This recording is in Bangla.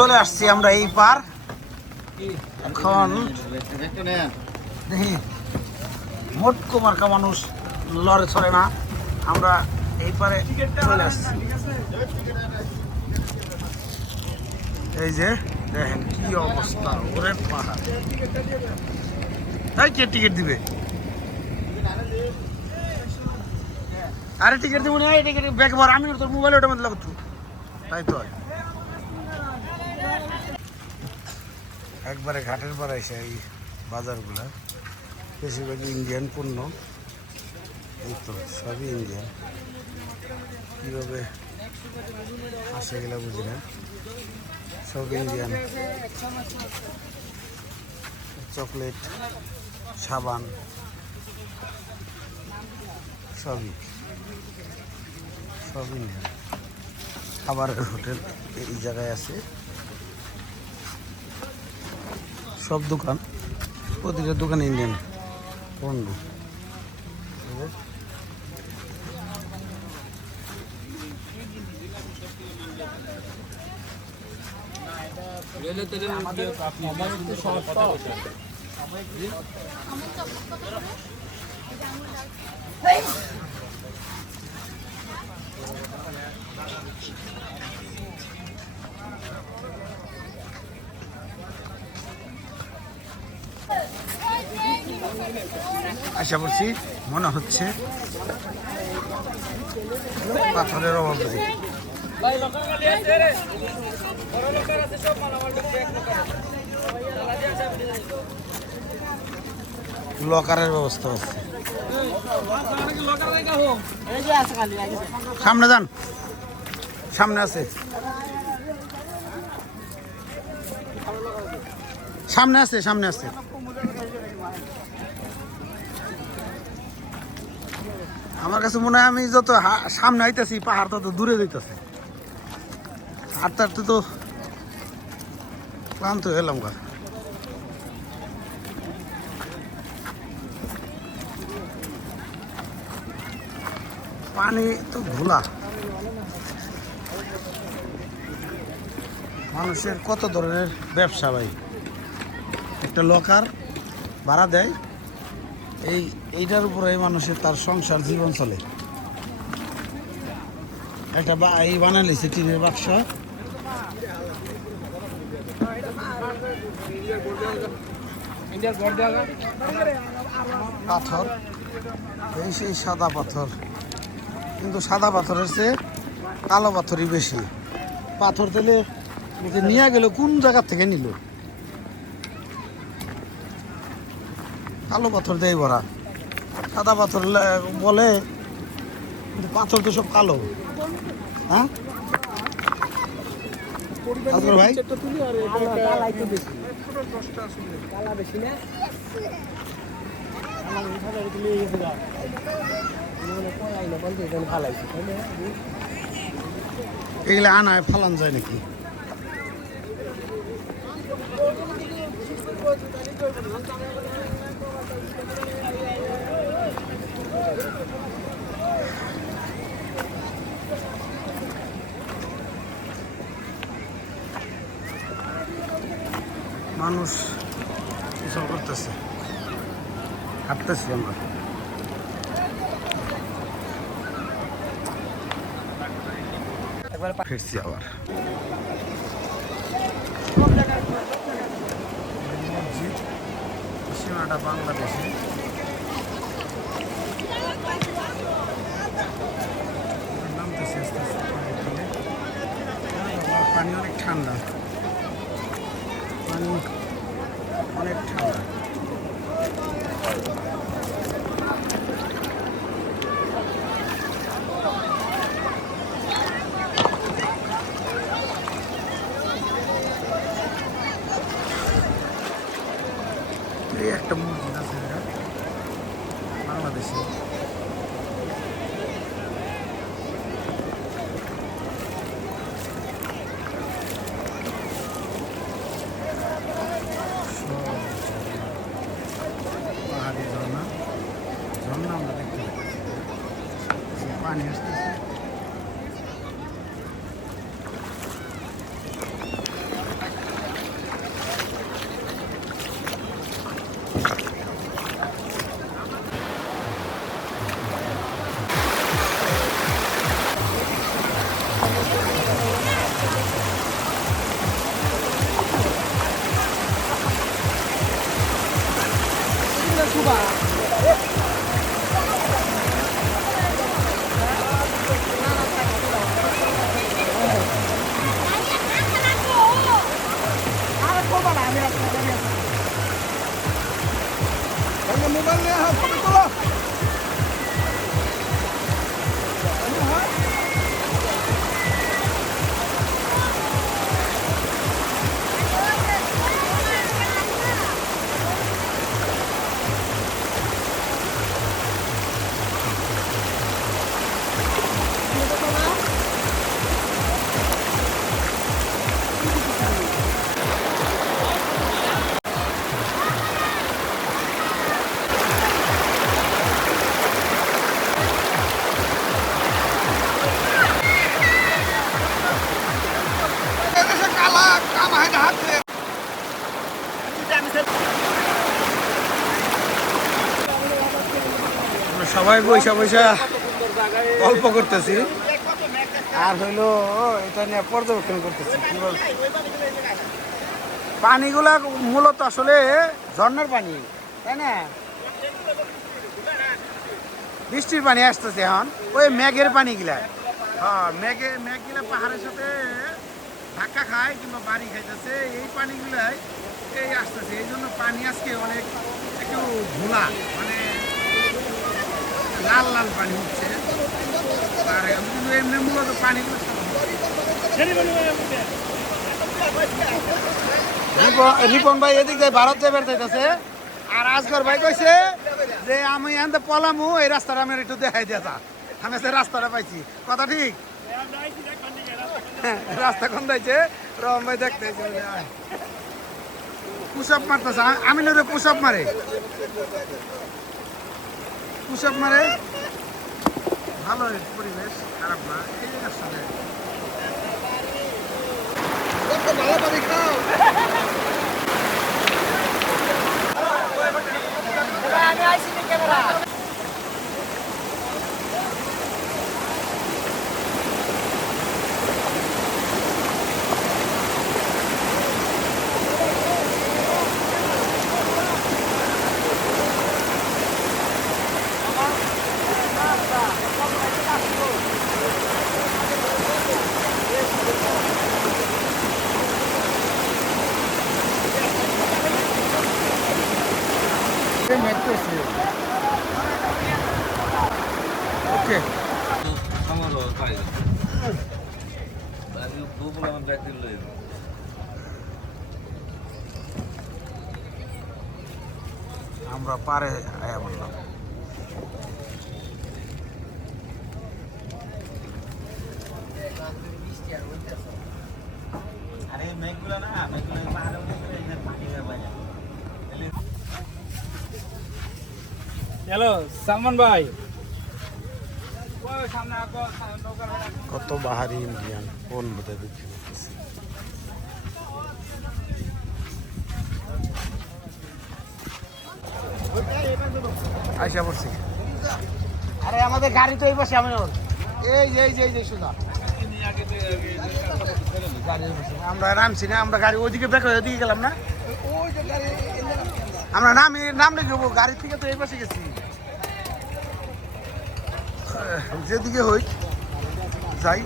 চলে আসছি আমরা এই পার। এখন দেখি মোটকো মার্কা মানুষ লড়ে চলে না, আমরা এই পারে চলে আসছি। এই যে দেখেন কি অবস্থা, ওরে পাহাড়। তাই কে টিকিট দিবে? আরে টিকিট দিব না, এই টিকিট ব্যাগ ভর, আমি তোর মোবাইল ওটা মধ্যে লাগতো। তাই তো একবারে ঘাটের পর এসে এই বাজারগুলা বেশিরভাগই ইন্ডিয়ান পণ্য। এই তো সবই ইন্ডিয়ান। কীভাবে আসে গেলে বুঝি না, সব ইন্ডিয়ান। চকলেট, সাবান সবই সব ইন্ডিয়ান। খাবারের হোটেল এই জায়গায় আছে, সব দোকান, প্রতিটা দোকান ইন্ডিয়ান পণ্য। আশা করছি মনে হচ্ছে পাথরের অভাব নেই। লকারের ব্যবস্থা আছে, সামনে যান, সামনে আছে, সামনে আছে, সামনে আছে। আমার কাছে মনে হয় আমি যত সামনে আইতেছি পাহাড় তত দূরে যাইতেছে। হাঁটতে হাঁটতে তো ক্লান্ত হলাম গা। পানি তো ঘোলা। মানুষের কত ধরনের ব্যবসা ভাই, একটা লকার ভাড়া দেয়, এইটার উপরে মানুষের তার সংসার জীবন চলে। একটা এই বানাইছে টিনের বাক্স, পাথর, এই সেই সাদা পাথর, কিন্তু সাদা পাথরের চেয়ে কালো পাথরই বেশি। পাথর দিলে নিয়ে গেল কোন জায়গা থেকে নিল, কালো পাথর দেয় ভরা। সাদা পাথর বলে, কিন্তু পাথর তো সব কালো। হ্যাঁ ভাই, এগুলো আনায় ফালান যায় নাকি? মানুষ এসব করতেছে, হাঁটতেছি আমরা। ফিরছি আবার। সীমাটা বাংলাদেশে। নামতেছে আস্তে আস্তে, পানি অনেক ঠান্ডা, পানি অনেক ঠান্ডা। এই একটা মসজিদ আছে বাংলাদেশে, পাহাড়ি ঝর্ণা, ঝর্ণা আমরা দেখতে পাচ্ছি, পানি আসতেছে। মোবাইল নিয়ে ছবি তোলো। সবাই বৈশা বৈশা গল্প করতেছি আর হইলো এটা নিয়ে পর্যবেক্ষণ করতেছি কি বল পানিগুলা মূলত আসলে ঝর্ণার পানি তাই না বৃষ্টির পানি আসতেছে এখন ওই মেঘের পানিগুলা হ্যাঁ মেঘগুলা পাহাড়ের সাথে ধাক্কা খায় কিংবা বাড়ি খাইতেছে এই পানিগুলাই এই আসতেছে এই জন্য পানি আজকে অনেক একটু ঘোলা মানে লাল লাল পানি হচ্ছে আর এমনি মূলত পানিগুলো রিপন ভাই এদিক দিয়ে ভারত যাবার চাইতেছে আর আজগর ভাই কইছে যে আমি এনতে পলামু এই রাস্তাটা আমি একটু দেখাই দিয়া আমি সে রাস্তাটা পাইছি কথা ঠিক রাস্তা কোন যাইছে রহম ভাই দেখতে পুষাপ মারতেছে আমি নইলে পুষাপ মারে পুষাপ মারে ভালো পরিবেশ খারাপ না এই আসলে ভালো পানি খাও আমি আইছি না ক্যামেরা ওকে আমরা পারে আয়া বললাম আরে মেঘগুলো না মেঘগুলো পাহাড়ে পানি হ্যালো সালমান ভাই কত বাহারি ইন্ডিয়ান কোন বোধহয় বিক্রি করতেছে আইসা পড়ছি আরে আমাদের গাড়ি তো এই পাশে আমি এই সোজা আমরা নামছি না আমরা গাড়ি ওইদিকে বের করে ওইদিকে গেলাম না আমরা নামলে যাবো গাড়ি থেকে তো এই পাশে গেছি যেদিকে হই যাই